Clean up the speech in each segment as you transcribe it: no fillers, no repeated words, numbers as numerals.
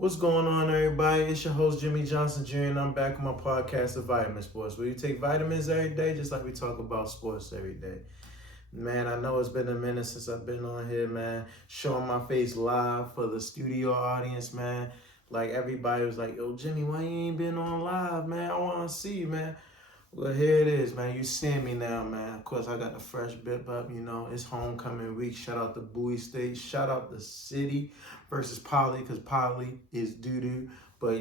What's going on, everybody? It's your host, Jimmy Johnson Jr., and I'm back on my podcast of Vitamin Sports, where you take vitamins every day, just like we talk about sports every day. Man, I know it's been a minute since I've been on here, man, showing my face live for the studio audience, man. Like, everybody was like, yo, Jimmy, why you ain't been on live, man? I want to see you, man. Well, here it is, man. You seeing me now, man. Of course, I got the fresh bip up. It's homecoming week. Shout out to Bowie State. Shout out the city versus Poly, because Poly is doo-doo. But,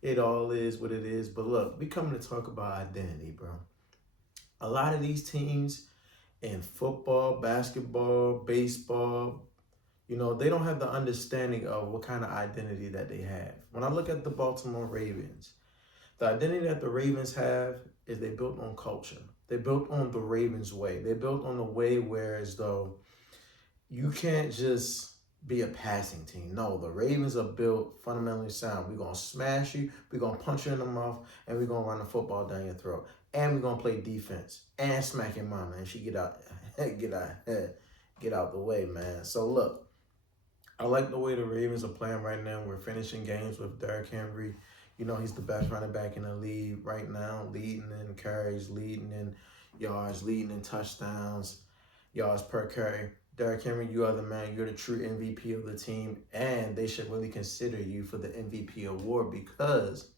it all is what it is. But look, we coming to talk about identity, bro. A lot of these teams in football, basketball, baseball, they don't have the understanding of what kind of identity that they have. When I look at the Baltimore Ravens, the identity that the Ravens have is they built on culture. They built on the Ravens way. They built on the way where as though you can't just be a passing team. No, the Ravens are built fundamentally sound. We're going to smash you, we're going to punch you in the mouth, and we're going to run the football down your throat. And we're going to play defense and smack your mama and she get out the way, man. So look, I like the way the Ravens are playing right now. We're finishing games with Derrick Henry. He's the best running back in the league right now, leading in carries, leading in yards, leading in touchdowns, yards per carry. Derrick Henry, you are the man. You're the true MVP of the team, and they should really consider you for the MVP award because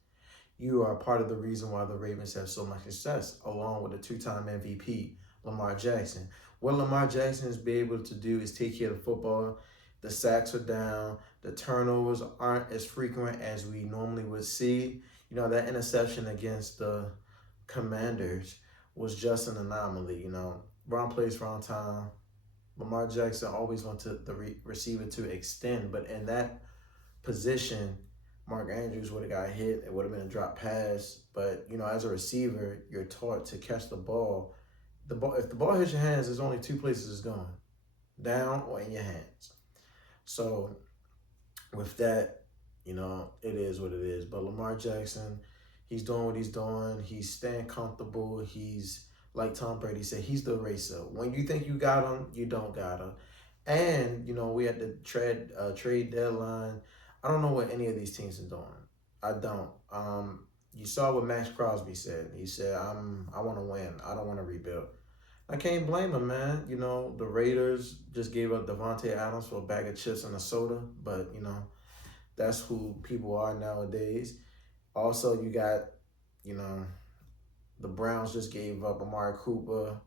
you are part of the reason why the Ravens have so much success, along with the two-time MVP, Lamar Jackson. What Lamar Jackson is be able to do is take care of the football. The sacks are down. The turnovers aren't as frequent as we normally would see. That interception against the Commanders was just an anomaly. Wrong place, wrong time. Lamar Jackson always wanted the receiver to extend, but in that position, Mark Andrews would have got hit. It would have been a drop pass. But, as a receiver, you're taught to catch the ball. If the ball hits your hands, there's only two places it's going, down or in your hands. So with that, it is what it is. But Lamar Jackson, he's doing what he's doing. He's staying comfortable. He's, like Tom Brady said, he's the racer. When you think you got him, you don't got him. And, we had the trade deadline. I don't know what any of these teams are doing. I don't. You saw what Max Crosby said. He said, I want to win. I don't want to rebuild. I can't blame him, man. The Raiders just gave up Davante Adams for a bag of chips and a soda, but, that's who people are nowadays. Also, you got, the Browns just gave up Amari Cooper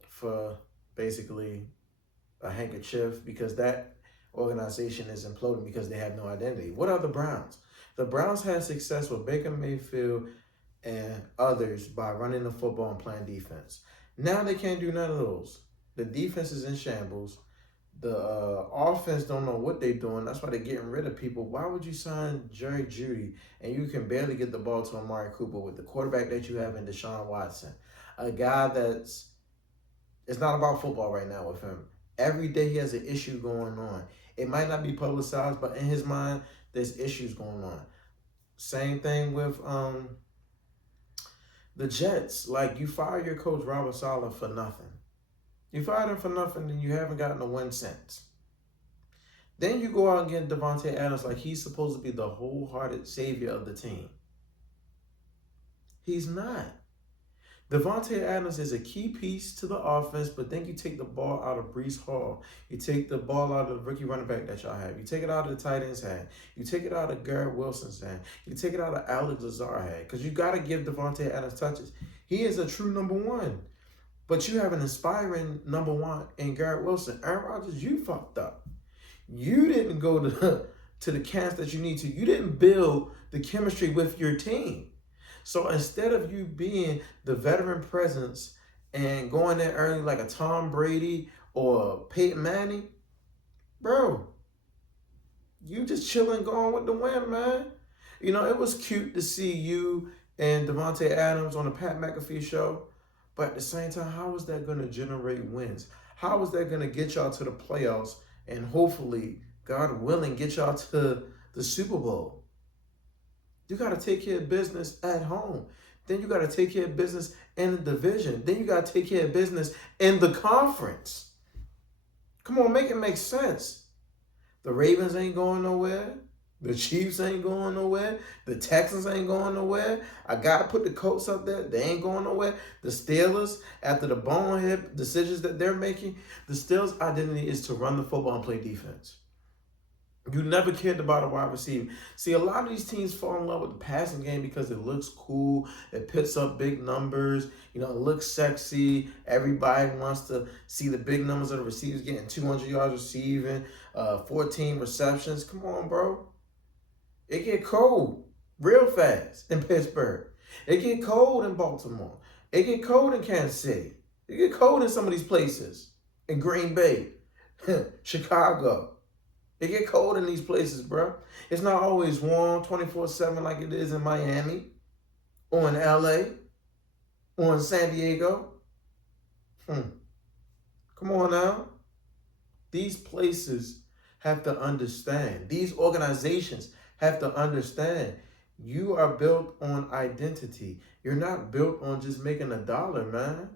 for basically a handkerchief because that organization is imploding because they have no identity. What are the Browns? The Browns had success with Baker Mayfield and others by running the football and playing defense. Now they can't do none of those. The defense is in shambles. The offense don't know what they're doing. That's why they're getting rid of people. Why would you sign Jerry Jeudy and you can barely get the ball to Amari Cooper with the quarterback that you have in Deshaun Watson? A guy it's not about football right now with him. Every day he has an issue going on. It might not be publicized, but in his mind, there's issues going on. Same thing with the Jets. Like, you fire your coach, Robert Saleh, for nothing. You fired him for nothing, and you haven't gotten a win since. Then you go out and get Davante Adams like he's supposed to be the wholehearted savior of the team. He's not. Davante Adams is a key piece to the offense, but then you take the ball out of Breece Hall. You take the ball out of the rookie running back that y'all have. You take it out of the tight end's hand. You take it out of Garrett Wilson's hand. You take it out of Alex Lazard's hand because you got to give Davante Adams touches. He is a true number one, but you have an inspiring number one in Garrett Wilson. Aaron Rodgers, you fucked up. You didn't go to the camps that you need to. You didn't build the chemistry with your team. So instead of you being the veteran presence and going there early like a Tom Brady or Peyton Manning, bro, you just chilling going with the wind, man. It was cute to see you and Davante Adams on the Pat McAfee show, but at the same time, how is that going to generate wins? How is that going to get y'all to the playoffs and hopefully, God willing, get y'all to the Super Bowl? You got to take care of business at home. Then you got to take care of business in the division. Then you got to take care of business in the conference. Come on, make it make sense. The Ravens ain't going nowhere. The Chiefs ain't going nowhere. The Texans ain't going nowhere. I gotta put the Colts up there. They ain't going nowhere. The Steelers, after the bonehead decisions that they're making, the Steelers' identity is to run the football and play defense. You never cared about a wide receiver. See, a lot of these teams fall in love with the passing game because it looks cool. It puts up big numbers. It looks sexy. Everybody wants to see the big numbers of the receivers getting 200 yards receiving, 14 receptions. Come on, bro. It get cold real fast in Pittsburgh. It get cold in Baltimore. It get cold in Kansas City. It get cold in some of these places. In Green Bay, Chicago. It get cold in these places, bro. It's not always warm 24/7 like it is in Miami or in LA or in San Diego. Come on now. These places have to understand. These organizations have to understand. You are built on identity. You're not built on just making a dollar, man.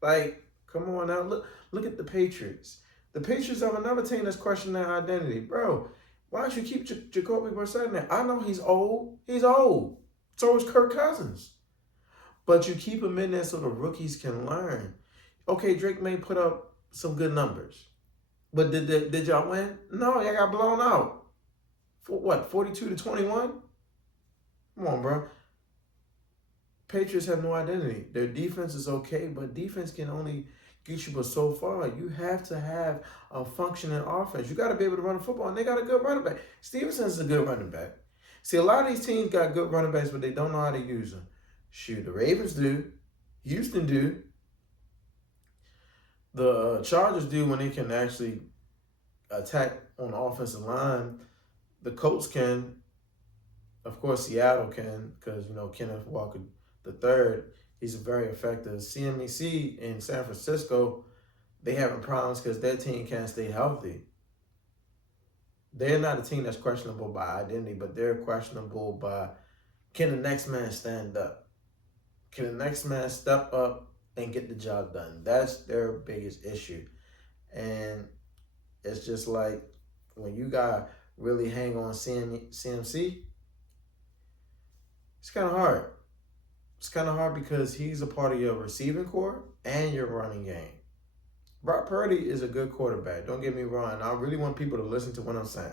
Like, come on now. Look at the Patriots. The Patriots have another team that's questioning their identity. Bro, why don't you keep Jacoby Brissett in there? I know he's old. He's old. So is Kirk Cousins. But you keep him in there so the rookies can learn. Okay, Drake may put up some good numbers. But did y'all win? No, y'all got blown out. For what, 42-21? Come on, bro. Patriots have no identity. Their defense is okay, but defense can only get you but so far. You have to have a functioning offense. You got to be able to run the football, and they got a good running back. Stevenson's a good running back. See, a lot of these teams got good running backs, but they don't know how to use them. Shoot, the Ravens do. Houston do. The Chargers do when they can actually attack on the offensive line. The Colts can. Of course, Seattle can, because, Kenneth Walker III, he's very effective. CMC in San Francisco, they having problems because their team can't stay healthy. They're not a team that's questionable by identity, but they're questionable by, can the next man stand up? Can the next man step up and get the job done? That's their biggest issue. And it's just like when you got really hang on CMC, it's kind of hard. It's kind of hard because he's a part of your receiving core and your running game. Brock Purdy is a good quarterback. Don't get me wrong. I really want people to listen to what I'm saying.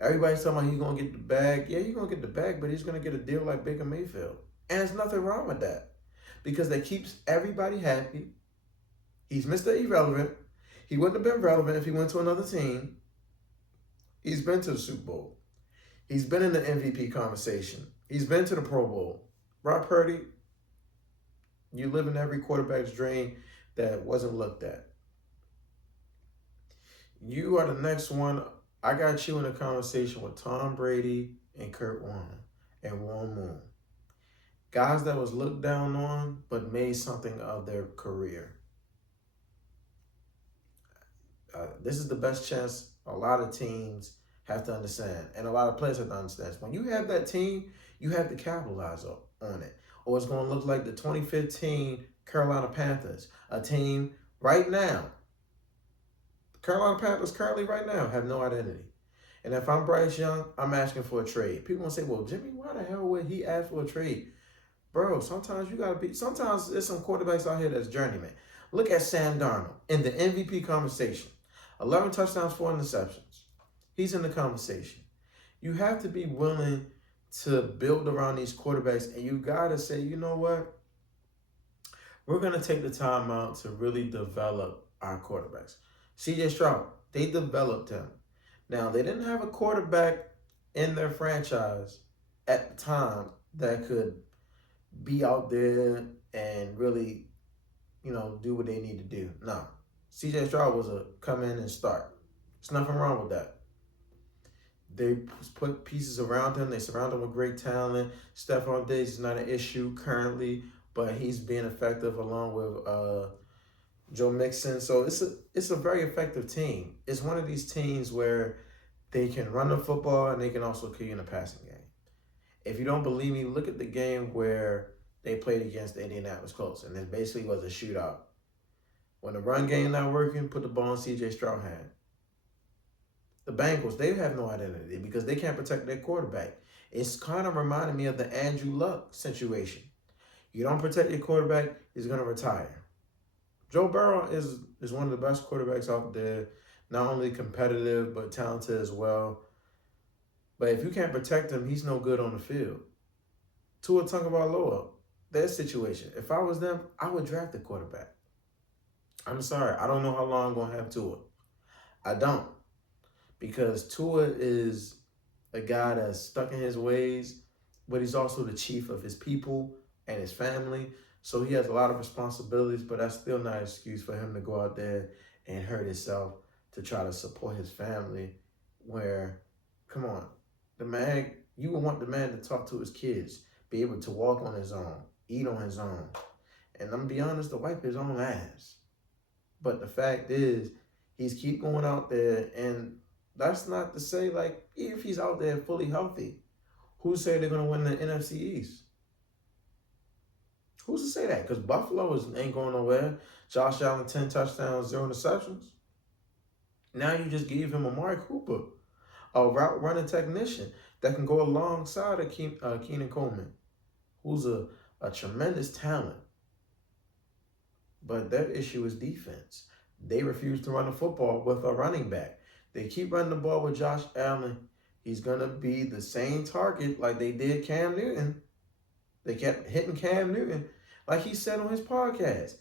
Everybody's talking about he's going to get the bag. Yeah, he's going to get the bag, but he's going to get a deal like Baker Mayfield. And there's nothing wrong with that because that keeps everybody happy. He's Mr. Irrelevant. He wouldn't have been relevant if he went to another team. He's been to the Super Bowl. He's been in the MVP conversation. He's been to the Pro Bowl. Brock Purdy, you live in every quarterback's dream that wasn't looked at. You are the next one. I got you in a conversation with Tom Brady and Kurt Warner and Warren Moon. Guys that was looked down on but made something of their career. This is the best chance a lot of teams have to understand, and a lot of players have to understand. When you have that team, you have to capitalize on it, or it's going to look like the 2015 Carolina Panthers, a team right now. The Carolina Panthers currently right now have no identity. And if I'm Bryce Young, I'm asking for a trade. People will say, well, Jimmy, why the hell would he ask for a trade? Bro, sometimes sometimes there's some quarterbacks out here that's journeyman. Look at Sam Darnold in the MVP conversation. 11 touchdowns, 4 interceptions. He's in the conversation. You have to be willing to build around these quarterbacks, and you got to say, you know what? We're going to take the time out to really develop our quarterbacks. C.J. Stroud, they developed him. Now, they didn't have a quarterback in their franchise at the time that could be out there and really, do what they need to do. No. C.J. Stroud was a come in and start. There's nothing wrong with that. They put pieces around him. They surround him with great talent. Stephon Diggs is not an issue currently, but he's being effective along with Joe Mixon. So it's a very effective team. It's one of these teams where they can run the football and they can also kill you in the passing game. If you don't believe me, look at the game where they played against the Indianapolis Colts, and it basically was a shootout. When the run game not working, put the ball in C.J. Stroud's hand. The Bengals, they have no identity because they can't protect their quarterback. It's kind of reminding me of the Andrew Luck situation. You don't protect your quarterback, he's going to retire. Joe Burrow is one of the best quarterbacks out there, not only competitive but talented as well. But if you can't protect him, he's no good on the field. Tua Tagovailoa, their situation. If I was them, I would draft a quarterback. I'm sorry, I don't know how long I'm going to have Tua. I don't. Because Tua is a guy that's stuck in his ways, but he's also the chief of his people and his family. So he has a lot of responsibilities, but that's still not an excuse for him to go out there and hurt himself to try to support his family. Where, come on, the man, you would want the man to talk to his kids, be able to walk on his own, eat on his own. And I'm going to be honest, to wipe his own ass. But the fact is, he's keep going out there, and that's not to say, like, if he's out there fully healthy, who say they're going to win the NFC East? Who's to say that? Because Buffalo ain't going nowhere. Josh Allen, 10 touchdowns, 0 interceptions. Now you just gave him Amari Cooper, a route running technician that can go alongside of Keenan Coleman, who's a tremendous talent. But their issue is defense. They refuse to run the football with a running back. They keep running the ball with Josh Allen. He's going to be the same target like they did Cam Newton. They kept hitting Cam Newton. Like he said on his podcast,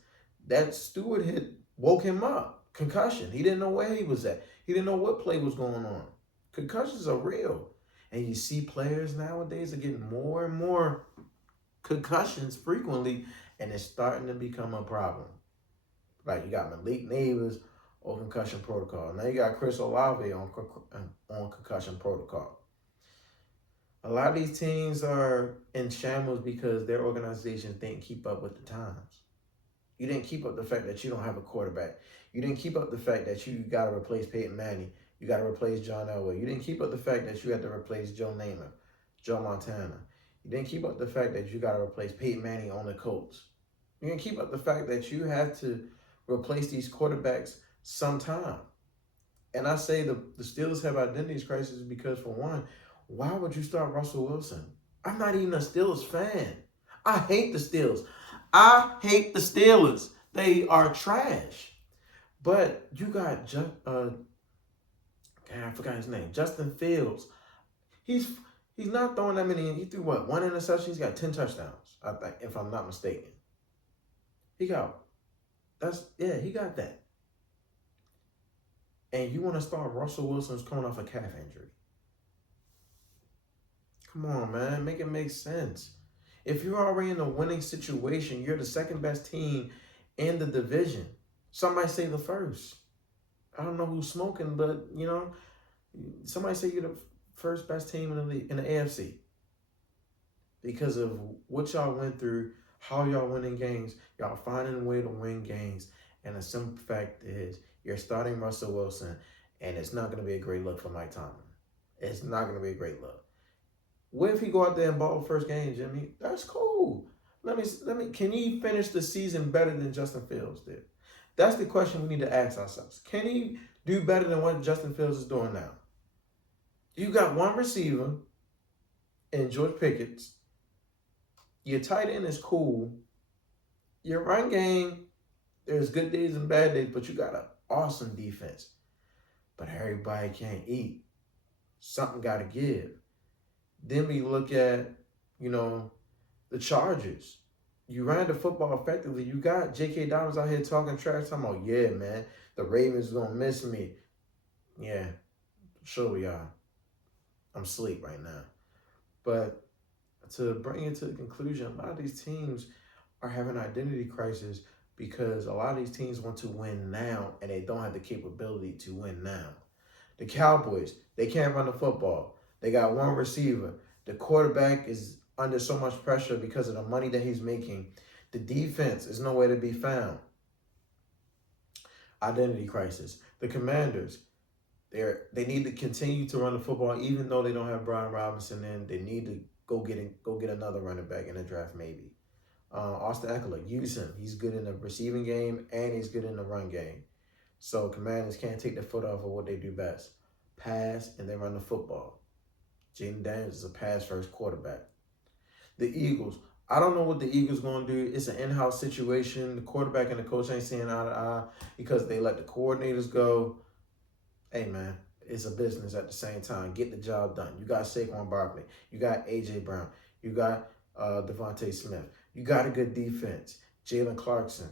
that Stewart hit woke him up. Concussion. He didn't know where he was at. He didn't know what play was going on. Concussions are real. And you see players nowadays are getting more and more concussions frequently, and it's starting to become a problem. Like you got Malik Neighbors on concussion protocol. Now you got Chris Olave on concussion protocol. A lot of these teams are in shambles because their organizations didn't keep up with the times. You didn't keep up the fact that you don't have a quarterback. You didn't keep up the fact that you got to replace Peyton Manning. You got to replace John Elway. You didn't keep up the fact that you had to replace Joe Namath, Joe Montana. You didn't keep up the fact that you got to replace Peyton Manning on the Colts. You didn't keep up the fact that you have to replace these quarterbacks sometime. And I say the Steelers have identity crisis because, for one, why would you start Russell Wilson? I'm not even a Steelers fan. I hate the Steelers. I hate the Steelers. They are trash. But you got, I forgot his name, Justin Fields. He's not throwing that many. He threw, what, 1 interception? He's got 10 touchdowns, I think, if I'm not mistaken. He got that. And you want to start Russell Wilson's coming off a calf injury. Come on, man. Make it make sense. If you're already in a winning situation, you're the second best team in the division. Some might say the first. I don't know who's smoking, but, somebody say you're the first best team in the league, in the AFC. Because of what y'all went through, how y'all winning games, y'all finding a way to win games. And the simple fact is, you're starting Russell Wilson, and it's not going to be a great look for Mike Tomlin. It's not going to be a great look. What if he go out there and ball first game, Jimmy? That's cool. Can he finish the season better than Justin Fields did? That's the question we need to ask ourselves. Can he do better than what Justin Fields is doing now? You got one receiver in George Pickett. Your tight end is cool. Your run game, there's good days and bad days, but you got an awesome defense. But everybody can't eat. Something got to give. Then we look at, the Chargers. You ran the football effectively. You got J.K. Dobbins out here talking trash, talking about, yeah, man, the Ravens going to miss me. Yeah, sure we are. I'm asleep right now. But to bring it to the conclusion, a lot of these teams are having an identity crisis because a lot of these teams want to win now, and they don't have the capability to win now. The Cowboys, they can't run the football. They got one receiver. The quarterback is under so much pressure because of the money that he's making. The defense is nowhere to be found. Identity crisis. The Commanders, they need to continue to run the football even though they don't have Brian Robinson in. They need to go get another running back in the draft maybe. Austin Eckler, use him. He's good in the receiving game and he's good in the run game. So Commanders can't take their foot off of what they do best. pass, and they run the football. Jaden Daniels is a pass-first quarterback. The Eagles, I don't know what the Eagles going to do. It's an in-house situation. The quarterback and the coach ain't seeing eye to eye because they let the coordinators go. Hey, man, it's a business at the same time. Get the job done. You got Saquon Barkley. You got A.J. Brown. You got Devontae Smith. You got a good defense. Jalen Clarkson,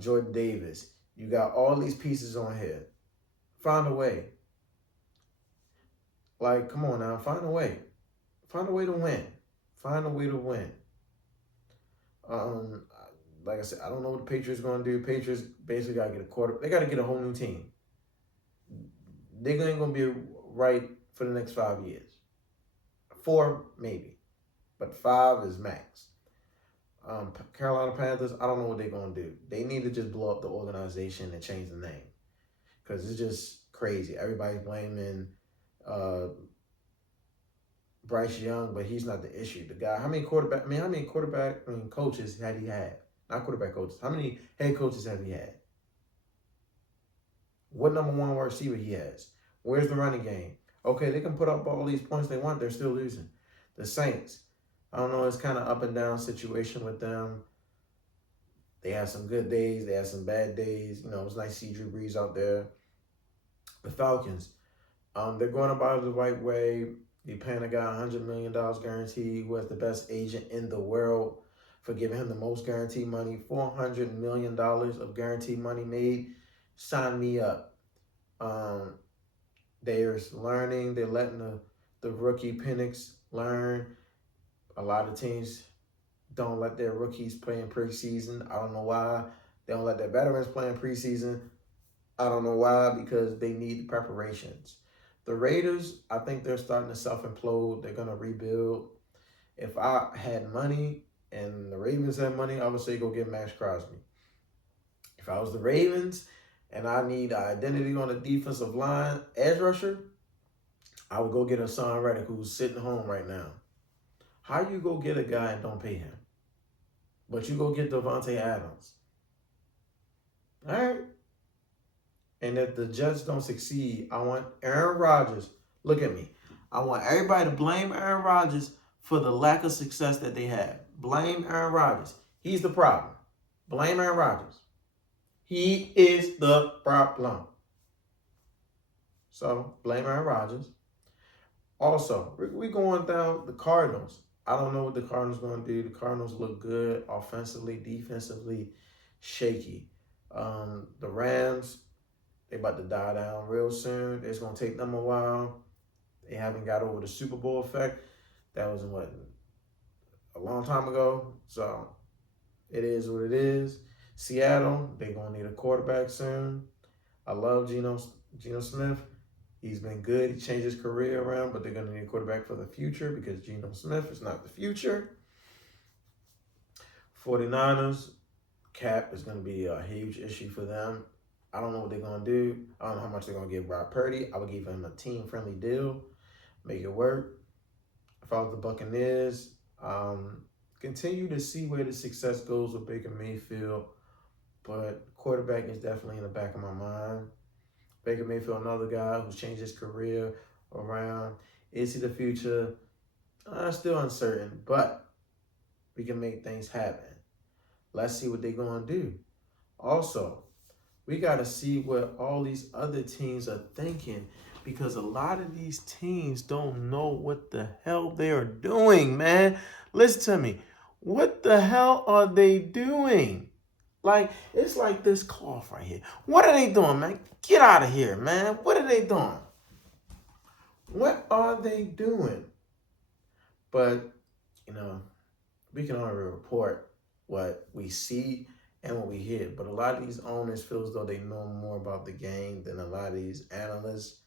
Jordan Davis. You got all these pieces on here. Find a way. Like, come on now. Find a way. Find a way to win. Find a way to win. Like I said, I don't know what the Patriots going to do. Patriots basically got to get a quarter. They got to get a whole new team. They ain't going to be right for the next 5 years. 4, maybe. But 5 is max. Carolina Panthers, I don't know what they're going to do. They need to just blow up the organization and change the name. Because it's just crazy. Everybody's blaming Bryce Young, but he's not the issue. The guy, how many coaches had he had? Not quarterback coaches. How many head coaches have he had? What number 1 wide receiver he has? Where's the running game? Okay, they can put up all these points they want. They're still losing. The Saints, I don't know. It's kind of up and down situation with them. They have some good days. They have some bad days. You know, it was nice to see Drew Brees out there. The Falcons, they're going about it the right way. You're paying a guy $100 million guaranteed who has the best agent in the world for giving him the most guaranteed money. $400 million of guaranteed money made. Sign me up. They're learning. They're letting the rookie Penix learn. A lot of teams don't let their rookies play in preseason. I don't know why. They don't let their veterans play in preseason. I don't know why, because they need preparations. The Raiders, I think they're starting to self-implode. They're going to rebuild. If I had money and the Ravens had money, I would say go get Max Crosby. If I was the Ravens and I need an identity on the defensive line, edge rusher, I would go get Hassan Reddick, who's sitting home right now. How you go get a guy and don't pay him? But you go get Devontae Adams. All right? And if the Jets don't succeed, I want Aaron Rodgers. Look at me. I want everybody to blame Aaron Rodgers for the lack of success that they have. Blame Aaron Rodgers. He's the problem. Blame Aaron Rodgers. He is the problem. So, blame Aaron Rodgers. Also, we're going down the Cardinals. I don't know what the Cardinals are going to do. The Cardinals look good offensively, defensively, shaky. The Rams, they about to die down real soon. It's going to take them a while. They haven't got over the Super Bowl effect. That was, a long time ago. So, it is what it is. Seattle, they're going to need a quarterback soon. I love Geno Smith. He's been good. He changed his career around, but they're going to need a quarterback for the future because Geno Smith is not the future. 49ers, cap is going to be a huge issue for them. I don't know what they're going to do. I don't know how much they're going to give Brock Purdy. I would give him a team-friendly deal. Make it work. If I was the Buccaneers, continue to see where the success goes with Baker Mayfield. But quarterback is definitely in the back of my mind. Baker Mayfield, another guy who's changed his career around. Is he the future? Still uncertain, but we can make things happen. Let's see what they're going to do. Also, we got to see what all these other teams are thinking, because a lot of these teams don't know what the hell they are doing, man. Listen to me. What the hell are they doing? Like, it's like this cloth right here. What are they doing, man? Get out of here, man. What are they doing? What are they doing? But, we can only report what we see and what we hear. But a lot of these owners feel as though they know more about the game than a lot of these analysts.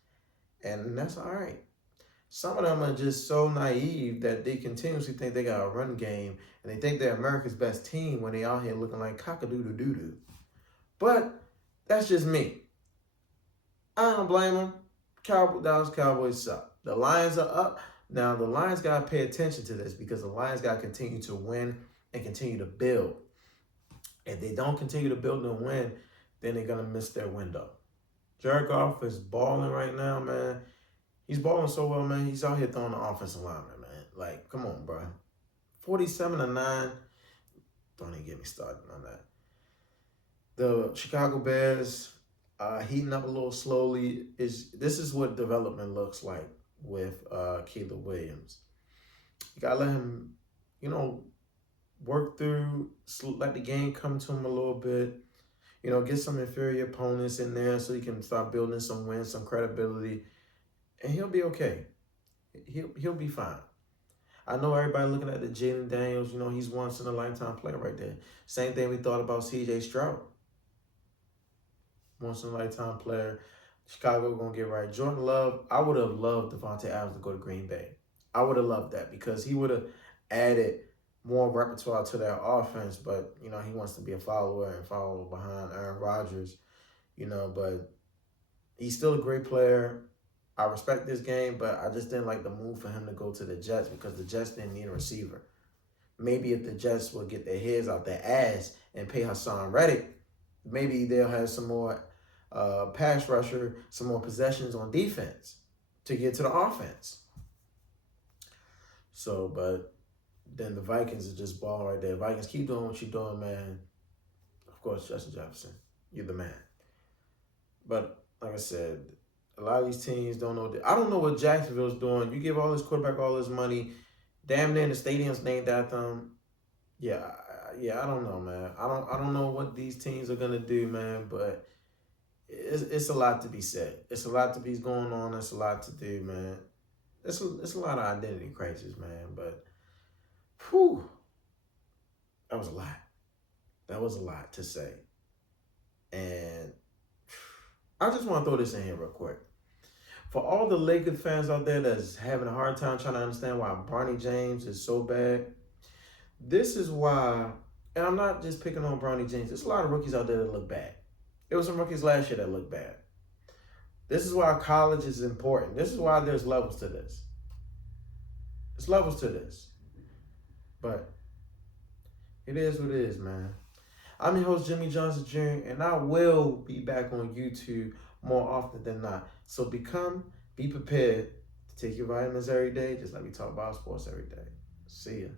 And that's all right. Some of them are just so naive that they continuously think they got a run game and they think they're America's best team when they out here looking like cock-a-doodle-doo-doo. But that's just me. I don't blame them. Dallas Cowboys suck. The Lions are up. Now, the Lions got to pay attention to this because the Lions got to continue to win and continue to build. If they don't continue to build and win, then they're going to miss their window. Jared Goff is balling right now, man. He's balling so well, man. He's out here throwing the offensive lineman, man. Like, come on, bro. 47-9. Don't even get me started on that. The Chicago Bears heating up a little slowly. This is what development looks like with Caleb Williams. You gotta let him, work through, let the game come to him a little bit. Get some inferior opponents in there so he can start building some wins, some credibility, and he'll be okay. He'll be fine. I know everybody looking at the Jaden Daniels. He's once in a lifetime player right there. Same thing we thought about C.J. Stroud. Once in a lifetime player. Chicago gonna get right. Jordan Love. I would have loved Devontae Adams to go to Green Bay. I would have loved that because he would have added more repertoire to their offense. But he wants to be a follower and follow behind Aaron Rodgers. But he's still a great player. I respect this game, but I just didn't like the move for him to go to the Jets because the Jets didn't need a receiver. Maybe if the Jets would get their heads out their ass and pay Hassan Reddick, maybe they'll have some more pass rusher, some more possessions on defense to get to the offense. So, but then the Vikings are just balling right there. Vikings, keep doing what you're doing, man. Of course, Justin Jefferson, you're the man. But like I said, a lot of these teams don't know. I don't know what Jacksonville's doing. You give all this quarterback all this money, damn near the stadium's named after him. Yeah, I don't know, man. I don't know what these teams are gonna do, man. But it's a lot to be said. It's a lot to be going on. It's a lot to do, man. It's a lot of identity crisis, man. But, whew, that was a lot. That was a lot to say. And I just want to throw this in here real quick. For all the Lakers fans out there that's having a hard time trying to understand why Bronny James is so bad, this is why, and I'm not just picking on Bronny James, there's a lot of rookies out there that look bad. There were some rookies last year that looked bad. This is why college is important. This is why there's levels to this. There's levels to this. But it is what it is, man. I'm your host, Jimmy Johnson Jr., and I will be back on YouTube more often than not. So be prepared to take your vitamins every day, just like we talk about sports every day. See ya.